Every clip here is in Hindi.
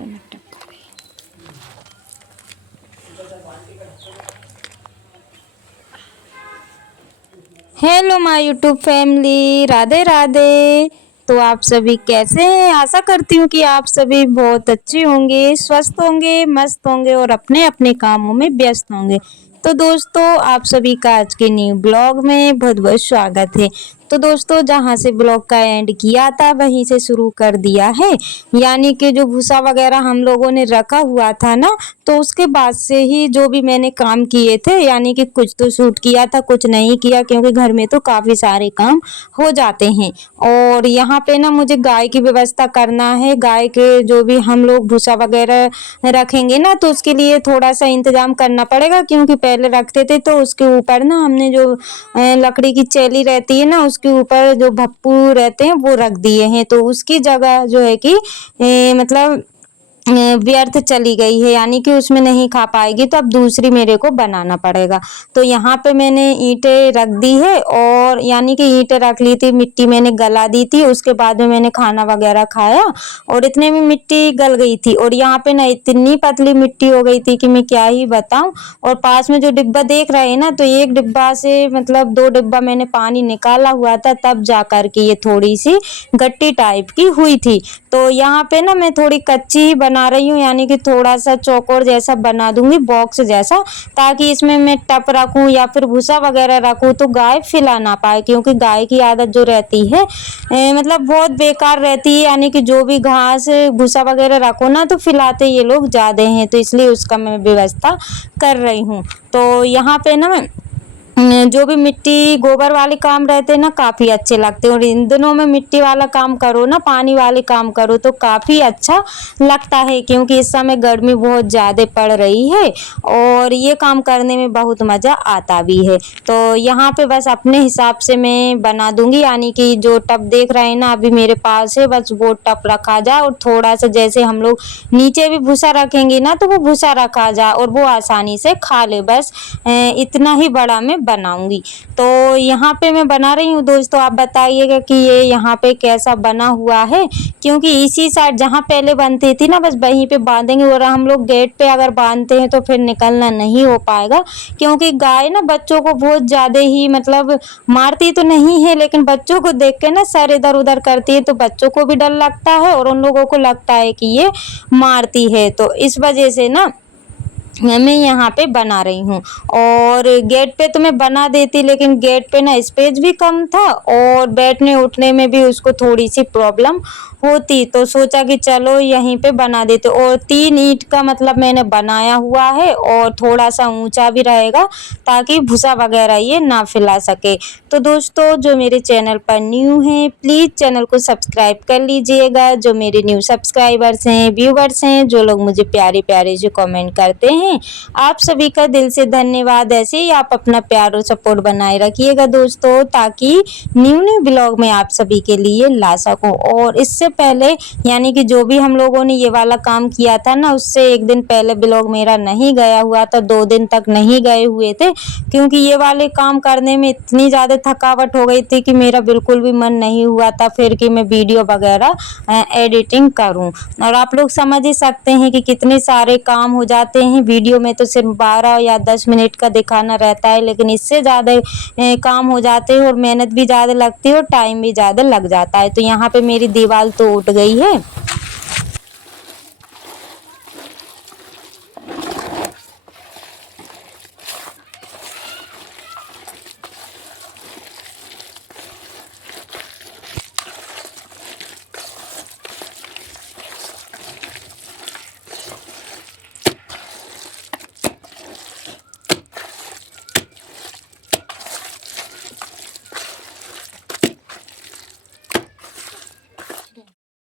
बार में टप हो गई। Hello my YouTube family, Radhe Radhe. तो आप सभी कैसे हैं? आशा करती हूँ कि आप सभी बहुत अच्छे होंगे, स्वस्थ होंगे, मस्त होंगे और अपने अपने कामों में व्यस्त होंगे। तो दोस्तों, आप सभी का आज के न्यू ब्लॉग में बहुत बहुत स्वागत है। तो दोस्तों, जहाँ से ब्लॉग का एंड किया था वहीं से शुरू कर दिया है। यानी कि जो भूसा वगैरह हम लोगों ने रखा हुआ था ना, तो उसके बाद से ही जो भी मैंने काम किए थे, यानी कि कुछ तो शूट किया था, कुछ नहीं किया, क्योंकि घर में तो काफ़ी सारे काम हो जाते हैं। और यहाँ पे ना मुझे गाय की व्यवस्था करना है। गाय के जो भी हम लोग भूसा वगैरह रखेंगे ना, तो उसके लिए थोड़ा सा इंतजाम करना पड़ेगा, क्योंकि पहले रखते थे तो उसके ऊपर ना हमने जो लकड़ी की चैली रहती है ना, उसके ऊपर जो भप्पू रहते हैं वो रख दिए हैं। तो उसकी जगह जो है कि मतलब व्यर्थ चली गई है, यानी कि उसमें नहीं खा पाएगी, तो अब दूसरी मेरे को बनाना पड़ेगा। तो यहाँ पे मैंने ईंटें रख दी है, और यानी कि ईंटें रख ली थी, मिट्टी मैंने गला दी थी, उसके बाद में मैंने खाना वगैरह खाया और इतने में मिट्टी गल गई थी। और यहाँ पे ना इतनी पतली मिट्टी हो गई थी कि मैं क्या ही बताऊं। और पास में जो डिब्बा देख रहे हैं ना, तो एक डिब्बा से मतलब 2 डिब्बा मैंने पानी निकाला हुआ था, तब जा कर के ये थोड़ी सी गट्टी टाइप की हुई थी। तो यहाँ पे ना मैं थोड़ी कच्ची ही बना रही हूँ, यानी कि थोड़ा सा चौकोर जैसा बना दूंगी, बॉक्स जैसा, ताकि इसमें मैं टप रखूँ या फिर भूसा वगैरह रखूँ तो गाय फिला ना पाए, क्योंकि गाय की आदत जो रहती है मतलब बहुत बेकार रहती है। यानी कि जो भी घास भूसा वगैरह रखो ना, तो फिलाते ये लोग ज़्यादा हैं, तो इसलिए उसका मैं व्यवस्था कर रही हूँ। तो यहाँ पे ना मैं जो भी मिट्टी गोबर वाले काम रहते हैं ना, काफ़ी अच्छे लगते हैं। और इन दिनों में मिट्टी वाला काम करो ना, पानी वाले काम करो, तो काफ़ी अच्छा लगता है, क्योंकि इस समय गर्मी बहुत ज़्यादा पड़ रही है और ये काम करने में बहुत मज़ा आता भी है। तो यहाँ पे बस अपने हिसाब से मैं बना दूंगी, यानी कि जो टब देख रहे हैं ना अभी मेरे पास है, बस वो टब रखा जाए और थोड़ा सा जैसे हम लोग नीचे भी भूसा रखेंगे ना, तो वो भूसा रखा जाए और वो आसानी से खा ले। बस इतना ही बड़ा मैं बनाऊंगी। तो यहाँ पे मैं बना रही हूँ दोस्तों, आप बताइएगा कि ये यहाँ पे कैसा बना हुआ है, क्योंकि इसी साइड जहाँ पहले बनती थी ना, बस वहीं पे बांधेंगे। और हम लोग गेट पे अगर बांधते हैं तो फिर निकलना नहीं हो पाएगा, क्योंकि गाय ना बच्चों को बहुत ज़्यादा ही मतलब मारती तो नहीं है, लेकिन बच्चों को देख के ना सर इधर उधर करती है, तो बच्चों को भी डर लगता है और उन लोगों को लगता है कि ये मारती है। तो इस वजह से ना मैं यहाँ पे बना रही हूँ। और गेट पे तो मैं बना देती, लेकिन गेट पे ना स्पेस भी कम था और बैठने उठने में भी उसको थोड़ी सी प्रॉब्लम होती, तो सोचा कि चलो यहीं पे बना देते। और 3 ईंट का मतलब मैंने बनाया हुआ है, और थोड़ा सा ऊंचा भी रहेगा, ताकि भूसा वगैरह ये ना फैला सके। तो दोस्तों, जो मेरे चैनल पर न्यू हैं प्लीज़ चैनल को सब्सक्राइब कर लीजिएगा। जो मेरे न्यू सब्सक्राइबर्स हैं, व्यूवर्स हैं, जो लोग मुझे प्यारे प्यारे से कमेंट करते हैं, आप सभी का दिल से धन्यवाद। ऐसे ही आप अपना प्यार और सपोर्ट बनाए रखिएगा दोस्तों, ताकि न्यू न्यू ब्लॉग में आप सभी के लिए ला सकूं। और इससे पहले यानी कि जो भी हम लोगों ने ये वाला काम किया था ना, उससे एक दिन पहले ब्लॉग मेरा नहीं गया हुआ था, 2 दिन तक नहीं गए हुए थे, क्योंकि ये वाले काम करने में इतनी ज़्यादा थकावट हो गई थी कि मेरा बिल्कुल भी मन नहीं हुआ था फिर कि मैं वीडियो वगैरह एडिटिंग करूं। और आप लोग समझ ही सकते हैं कि कितने सारे काम हो जाते हैं। वीडियो में तो सिर्फ 12 या 10 मिनट का दिखाना रहता है, लेकिन इससे ज़्यादा काम हो जाते हैं और मेहनत भी ज़्यादा लगती है और टाइम भी ज़्यादा लग जाता है। तो यहाँ पे मेरी दीवार तो उठ गई है।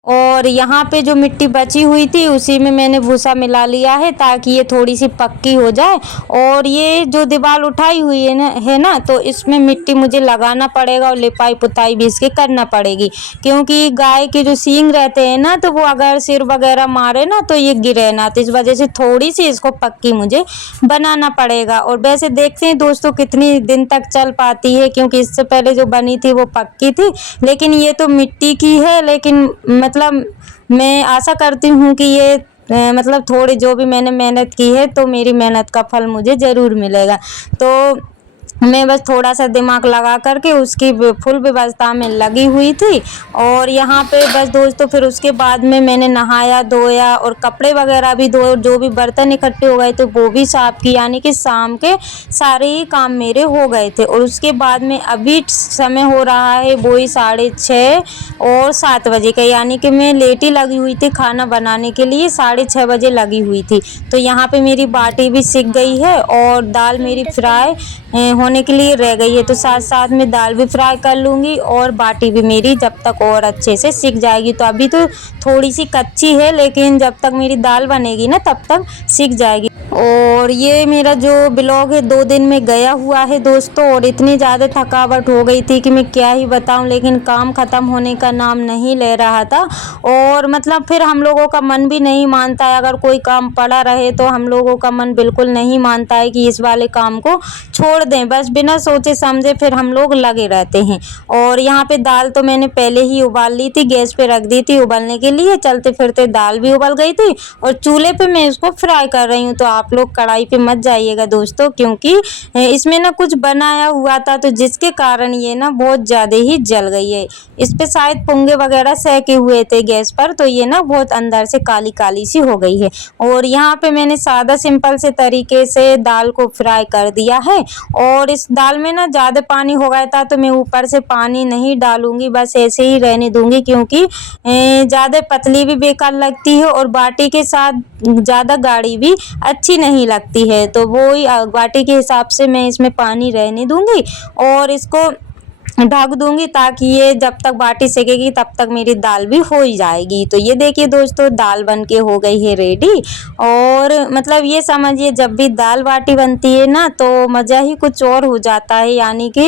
और यहाँ पे जो मिट्टी बची हुई थी उसी में मैंने भूसा मिला लिया है, ताकि ये थोड़ी सी पक्की हो जाए। और ये जो दीवार उठाई हुई है ना, तो इसमें मिट्टी मुझे लगाना पड़ेगा और लिपाई पुताई भी इसकी करना पड़ेगी, क्योंकि गाय के जो सींग रहते हैं ना, तो वो अगर सिर वगैरह मारे ना तो ये गिरे ना, तो इस वजह से थोड़ी सी इसको पक्की मुझे बनाना पड़ेगा। और वैसे देखते हैं दोस्तों कितनी दिन तक चल पाती है, क्योंकि इससे पहले जो बनी थी वो पक्की थी, लेकिन ये तो मिट्टी की है। लेकिन मतलब मैं आशा करती हूँ कि ये मतलब थोड़ी जो भी मैंने मेहनत की है तो मेरी मेहनत का फल मुझे ज़रूर मिलेगा। तो मैं बस थोड़ा सा दिमाग लगा करके उसकी फुल व्यवस्था में लगी हुई थी। और यहाँ पे बस दोस्तों फिर उसके बाद में मैंने नहाया धोया और कपड़े वगैरह भी धोए, जो भी बर्तन इकट्ठे हो गए थे वो भी साफ़ किए, यानी कि शाम के सारे ही काम मेरे हो गए थे। और उसके बाद में अभी समय हो रहा है वही 6:30 और 7 बजे का, यानी कि मैं लेट ही लगी हुई थी खाना बनाने के लिए, 6:30 बजे लगी हुई थी। तो यहाँ पे मेरी बाटी भी सिक गई है और दाल मेरी फ्राई होने के लिए रह गई है। तो साथ साथ में दाल भी फ्राई कर लूँगी और बाटी भी मेरी जब तक और अच्छे से सिक जाएगी। तो अभी तो थोड़ी सी कच्ची है, लेकिन जब तक मेरी दाल बनेगी ना तब तक सिक जाएगी। और ये मेरा जो ब्लॉग है 2 दिन में गया हुआ है दोस्तों, और इतनी ज़्यादा थकावट हो गई थी कि मैं क्या ही बताऊं, लेकिन काम ख़त्म होने का नाम नहीं ले रहा था। और मतलब फिर हम लोगों का मन भी नहीं मानता है, अगर कोई काम पड़ा रहे तो हम लोगों का मन बिल्कुल नहीं मानता है कि इस वाले काम को छोड़ दें, बस बिना सोचे समझे फिर हम लोग लगे रहते हैं। और यहाँ पे दाल तो मैंने पहले ही उबाल ली थी, गैस पे रख दी थी उबलने के लिए, चलते फिरते दाल भी उबल गई थी और चूल्हे पे मैं इसको फ्राई कर रही हूँ। तो आप लोग कढ़ाई पे मत जाइएगा दोस्तों, क्योंकि इसमें ना कुछ बनाया हुआ था तो जिसके कारण ये ना बहुत ज़्यादा ही जल गई है। इस पे शायद पुंगे वगैरह सेके हुए थे गैस पर, तो ये ना बहुत अंदर से काली काली सी हो गई है। और यहाँ पे मैंने सादा सिंपल से तरीके से दाल को फ्राई कर दिया है। और इस दाल में ना ज़्यादा पानी हो गया था तो मैं ऊपर से पानी नहीं डालूंगी, बस ऐसे ही रहने दूंगी, क्योंकि ज़्यादा पतली भी बेकार लगती है और बाटी के साथ ज़्यादा गाढ़ी भी अच्छी नहीं लगती है। तो वो ही बाटी के हिसाब से मैं इसमें पानी रहने दूंगी और इसको ढक दूंगी, ताकि ये जब तक बाटी सेकेगी तब तक मेरी दाल भी हो ही जाएगी। तो ये देखिए दोस्तों, दाल बन के हो गई है रेडी। और मतलब ये समझिए जब भी दाल बाटी बनती है ना तो मज़ा ही कुछ और हो जाता है, यानी कि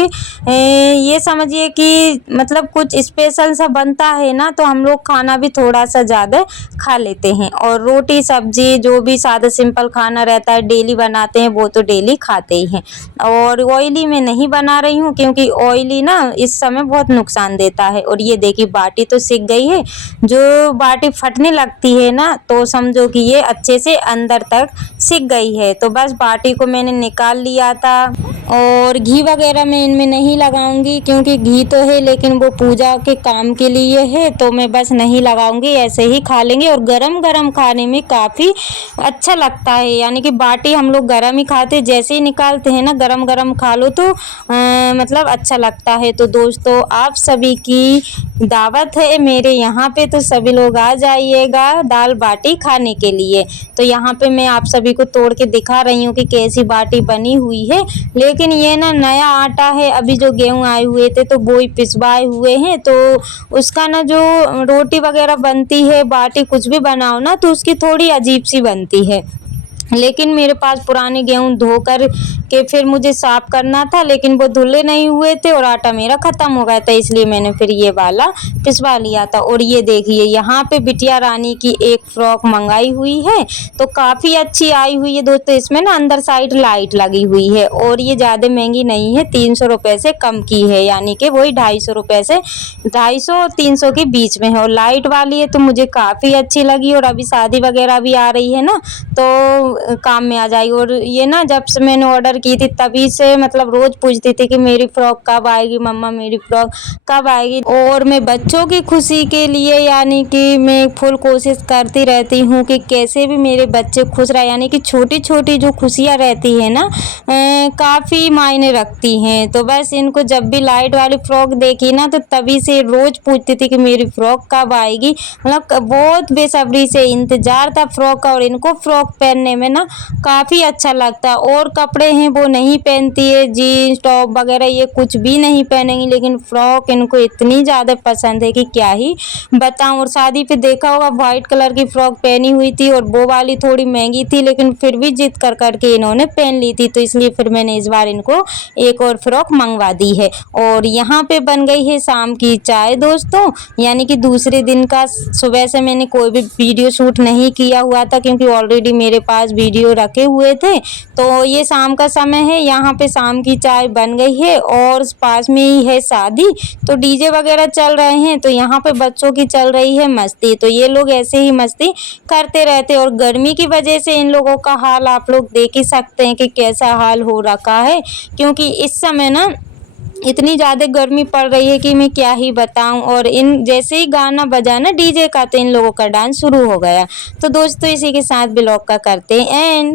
ये समझिए कि मतलब कुछ स्पेशल सा बनता है ना तो हम लोग खाना भी थोड़ा सा ज़्यादा खा लेते हैं। और रोटी सब्जी जो भी सादा सिंपल खाना रहता है डेली बनाते हैं वो तो डेली खाते ही हैं। और ऑयली मैं नहीं बना रही हूँ, क्योंकि ऑयली ना इस समय बहुत नुकसान देता है। और ये देखिए बाटी तो सिक गई है, जो बाटी फटने लगती है ना तो समझो कि ये अच्छे से अंदर तक सिक गई है। तो बस बाटी को मैंने निकाल लिया था। और घी वगैरह मैं इनमें नहीं लगाऊंगी, क्योंकि घी तो है लेकिन वो पूजा के काम के लिए है, तो मैं बस नहीं लगाऊंगी, ऐसे ही खा लेंगे। और गरम गरम खाने में काफ़ी अच्छा लगता है, यानी कि बाटी हम लोग गरम ही खाते हैं, जैसे ही निकालते हैं ना गरम गरम खा लो तो मतलब अच्छा लगता है। तो दोस्तों आप सभी की दावत है मेरे यहाँ पे, तो सभी लोग आ जाइएगा दाल बाटी खाने के लिए। तो यहाँ पे मैं आप सभी को तोड़ के दिखा रही हूँ कि कैसी बाटी बनी हुई है। लेकिन ये ना नया आटा है, अभी जो गेहूँ आए हुए थे तो वो ही पिसवाए हुए हैं, तो उसका ना जो रोटी वगैरह बनती है, बाटी कुछ भी बनाओ ना तो उसकी थोड़ी अजीब सी बनती है। लेकिन मेरे पास पुराने गेहूँ धो कर के फिर मुझे साफ़ करना था, लेकिन वो धुले नहीं हुए थे और आटा मेरा ख़त्म हो गया था, इसलिए मैंने फिर ये वाला पिसवा लिया था। और ये देखिए यहाँ पे बिटिया रानी की एक फ़्रॉक मंगाई हुई है, तो काफ़ी अच्छी आई हुई है दोस्तों। इसमें ना अंदर साइड लाइट लगी हुई है और ये ज़्यादा महंगी नहीं है, 300 रुपये से कम की है, यानी कि वही 250 रुपये से 250 और 300 के बीच में है। और लाइट वाली है तो मुझे काफ़ी अच्छी लगी। और अभी शादी वगैरह भी आ रही है ना तो काम में आ जाएगी। और ये ना जब से मैंने ऑर्डर की थी तभी से मतलब रोज़ पूछती थी कि मेरी फ़्रॉक कब आएगी मम्मा, मेरी फ़्रॉक कब आएगी। और मैं बच्चों की खुशी के लिए यानी कि मैं फुल कोशिश करती रहती हूँ कि कैसे भी मेरे बच्चे खुश रहे, यानी कि छोटी छोटी जो खुशियाँ रहती है ना काफ़ी मायने रखती हैं। तो बस इनको जब भी लाइट वाली फ़्रॉक देखी ना तो तभी से रोज़ पूछती थी कि मेरी फ़्रॉक कब आएगी, मतलब बहुत बेसब्री से इंतज़ार था फ़्रॉक का। और इनको फ़्रॉक पहनने में ना काफ़ी अच्छा लगता है। और कपड़े हैं वो नहीं पहनती है, जीन्स टॉप वगैरह ये कुछ भी नहीं पहनेंगी, लेकिन फ़्रॉक इनको इतनी ज़्यादा पसंद है कि क्या ही बताऊं। और शादी पे देखा होगा वाइट कलर की फ़्रॉक पहनी हुई थी और वो वाली थोड़ी महंगी थी, लेकिन फिर भी जिद कर करके इन्होंने पहन ली थी, तो इसलिए फिर मैंने इस बार इनको एक और फ़्रॉक मंगवा दी है। और यहाँ पे बन गई है शाम की चाय दोस्तों, यानी कि दूसरे दिन का। सुबह से मैंने कोई भी वीडियो शूट नहीं किया हुआ था, क्योंकि ऑलरेडी मेरे पास वीडियो रखे हुए थे। तो ये शाम का समय है, यहाँ पे शाम की चाय बन गई है और पास में ही है शादी, तो डीजे वगैरह चल रहे हैं। तो यहाँ पे बच्चों की चल रही है मस्ती, तो ये लोग ऐसे ही मस्ती करते रहते और गर्मी की वजह से इन लोगों का हाल आप लोग देख ही सकते हैं कि कैसा हाल हो रखा है, क्योंकि इस समय ना इतनी ज़्यादा गर्मी पड़ रही है कि मैं क्या ही बताऊं। और इन जैसे ही गाना बजा ना डीजे का, तो इन लोगों का डांस शुरू हो गया। तो दोस्तों इसी के साथ ब्लॉग का करते हैं एंड।